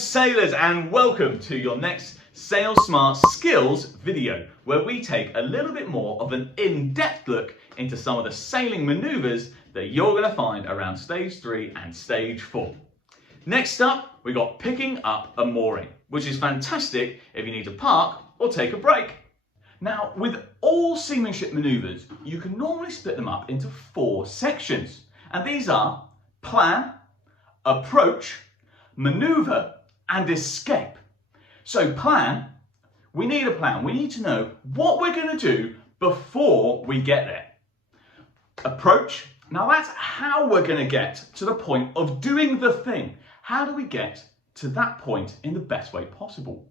sailors, and welcome to your next Sail Smart Skills video, where we take a little bit more of an in-depth look into some of the sailing maneuvers that you're going to find around stage 3 and stage 4. Next up, we got picking up a mooring, which is fantastic if you need to park or take a break. Now, with all seamanship maneuvers, you can normally split them up into 4 sections, and these are plan, approach, maneuver, and escape. So plan, we need a plan. We need to know what we're going to do before we get there. Approach, now that's how we're going to get to the point of doing the thing. How do we get to that point in the best way possible?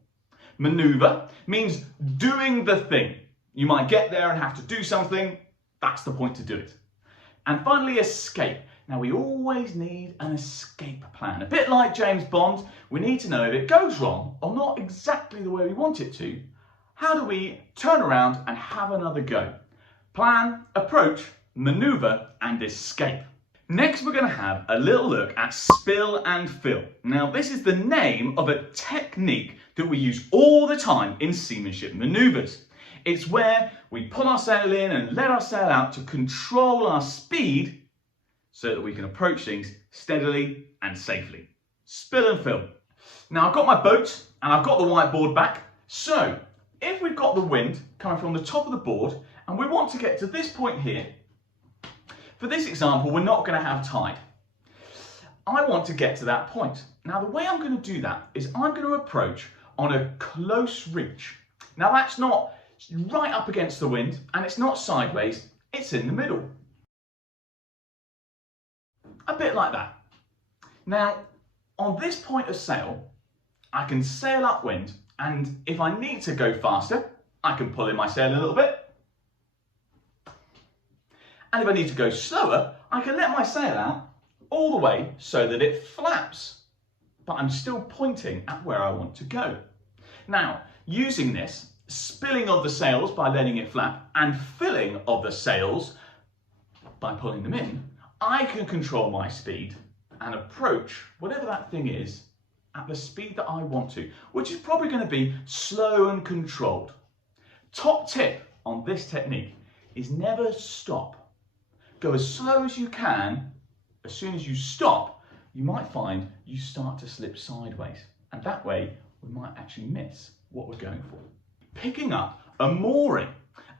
Maneuver means doing the thing. You might get there and have to do something. That's the point to do it. And finally, escape. Now, we always need an escape plan. A bit like James Bond, we need to know if it goes wrong or not exactly the way we want it to, how do we turn around and have another go? Plan, approach, maneuver, and escape. Next, we're going to have a little look at spill and fill. Now, this is the name of a technique that we use all the time in seamanship maneuvers. It's where we pull our sail in and let our sail out to control our speed so that we can approach things steadily and safely. Spill and fill. Now, I've got my boat and I've got the whiteboard back. So if we've got the wind coming from the top of the board and we want to get to this point here, for this example, we're not going to have tide. I want to get to that point. Now, the way I'm going to do that is I'm going to approach on a close reach. Now, that's not right up against the wind and it's not sideways, it's in the middle. A bit like that. Now, on this point of sail, I can sail upwind, and if I need to go faster, I can pull in my sail a little bit. And if I need to go slower, I can let my sail out all the way so that it flaps, but I'm still pointing at where I want to go. Now, using this, spilling of the sails by letting it flap and filling of the sails by pulling them in, I can control my speed and approach whatever that thing is at the speed that I want to, which is probably going to be slow and controlled. Top tip on this technique is never stop. Go as slow as you can. As soon as you stop, you might find you start to slip sideways, and that way we might actually miss what we're going for. Picking up a mooring.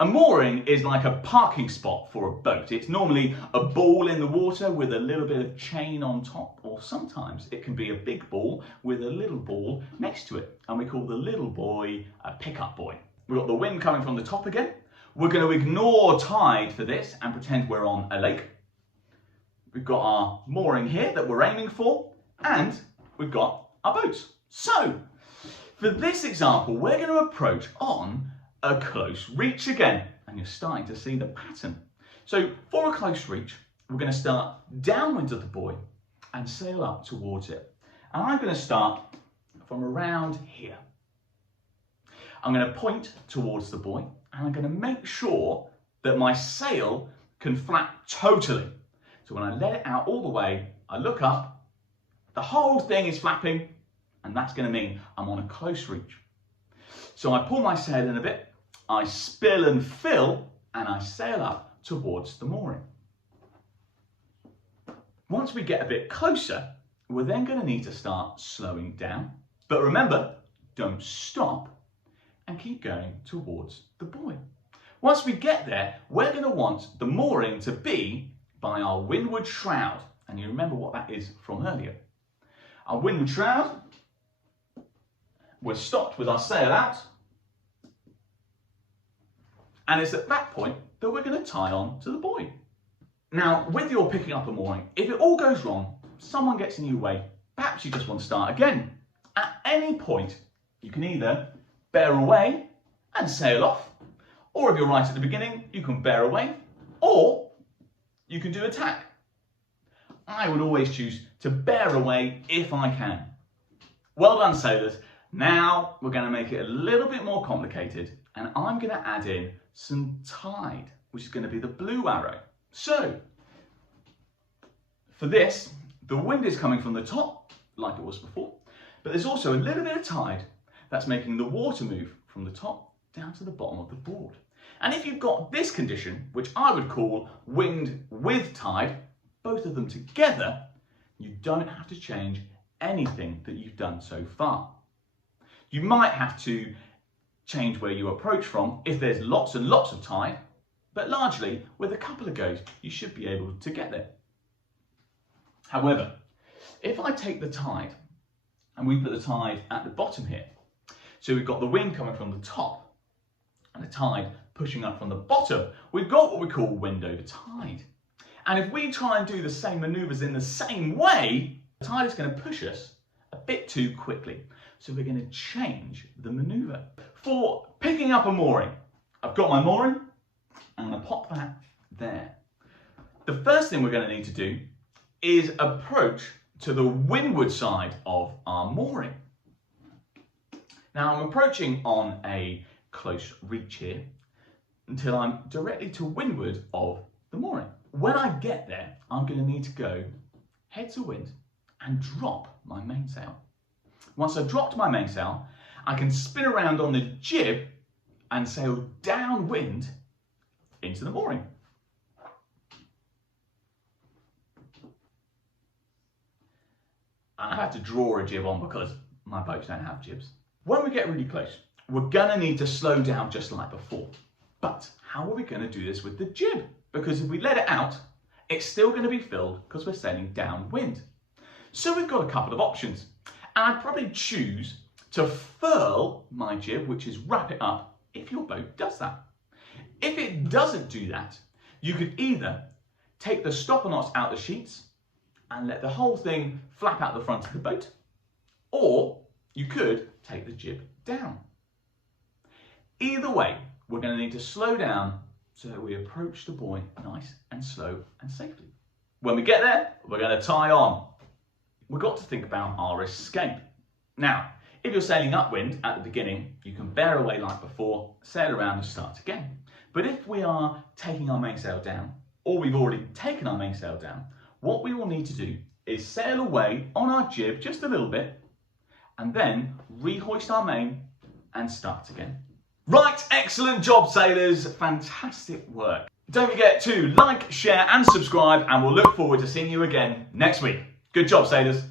A mooring is like a parking spot for a boat. It's normally a ball in the water with a little bit of chain on top, or sometimes it can be a big ball with a little ball next to it. And we call the little boy a pickup buoy. We've got the wind coming from the top again. We're going to ignore tide for this and pretend we're on a lake. We've got our mooring here that we're aiming for, and we've got our boat. So, for this example, we're going to approach on a close reach again, and you're starting to see the pattern. So for a close reach, we're going to start downwind of the buoy and sail up towards it. And I'm going to start from around here. I'm going to point towards the buoy, and I'm going to make sure that my sail can flap totally. So when I let it out all the way, I look up, the whole thing is flapping, and that's going to mean I'm on a close reach. So I pull my sail in a bit, I spill and fill, and I sail up towards the mooring. Once we get a bit closer, we're then going to need to start slowing down. But remember, don't stop and keep going towards the buoy. Once we get there, we're going to want the mooring to be by our windward shroud. And you remember what that is from earlier. Our windward shroud, we're stopped with our sail out. And it's at that point that we're going to tie on to the buoy. Now, with your picking up a mooring, if it all goes wrong, someone gets in your way, perhaps you just want to start again. At any point, you can either bear away and sail off, or if you're right at the beginning, you can bear away, or you can do a tack. I would always choose to bear away if I can. Well done, sailors. Now we're going to make it a little bit more complicated, and I'm going to add in some tide, which is going to be the blue arrow. So, for this, the wind is coming from the top, like it was before. But there's also a little bit of tide that's making the water move from the top down to the bottom of the board. And if you've got this condition, which I would call wind with tide, both of them together, you don't have to change anything that you've done so far. You might have to change where you approach from if there's lots and lots of tide, but largely with a couple of goes, you should be able to get there. However, if I take the tide and we put the tide at the bottom here, so we've got the wind coming from the top and the tide pushing up from the bottom, we've got what we call wind over tide. And if we try and do the same maneuvers in the same way, the tide is going to push us a bit too quickly. So we're going to change the maneuver. For picking up a mooring, I've got my mooring, and I'm going to pop that there. The first thing we're going to need to do is approach to the windward side of our mooring. Now I'm approaching on a close reach here until I'm directly to windward of the mooring. When I get there, I'm going to need to go head to wind and drop my mainsail. Once I've dropped my mainsail, I can spin around on the jib and sail downwind into the mooring. I had to draw a jib on because my boats don't have jibs. When we get really close, we're going to need to slow down just like before. But how are we going to do this with the jib? Because if we let it out, it's still going to be filled because we're sailing downwind. So we've got a couple of options. And I'd probably choose to furl my jib, which is wrap it up, if your boat does that. If it doesn't do that, you could either take the stopper knots out the sheets and let the whole thing flap out the front of the boat, or you could take the jib down. Either way, we're going to need to slow down so that we approach the buoy nice and slow and safely. When we get there, we're going to tie on. We've got to think about our escape. Now, if you're sailing upwind at the beginning, you can bear away like before, sail around and start again. But if we are taking our mainsail down, or we've already taken our mainsail down, what we will need to do is sail away on our jib just a little bit, and then rehoist our main and start again. Right, excellent job, sailors. Fantastic work. Don't forget to like, share and subscribe, and we'll look forward to seeing you again next week. Good job, sailors.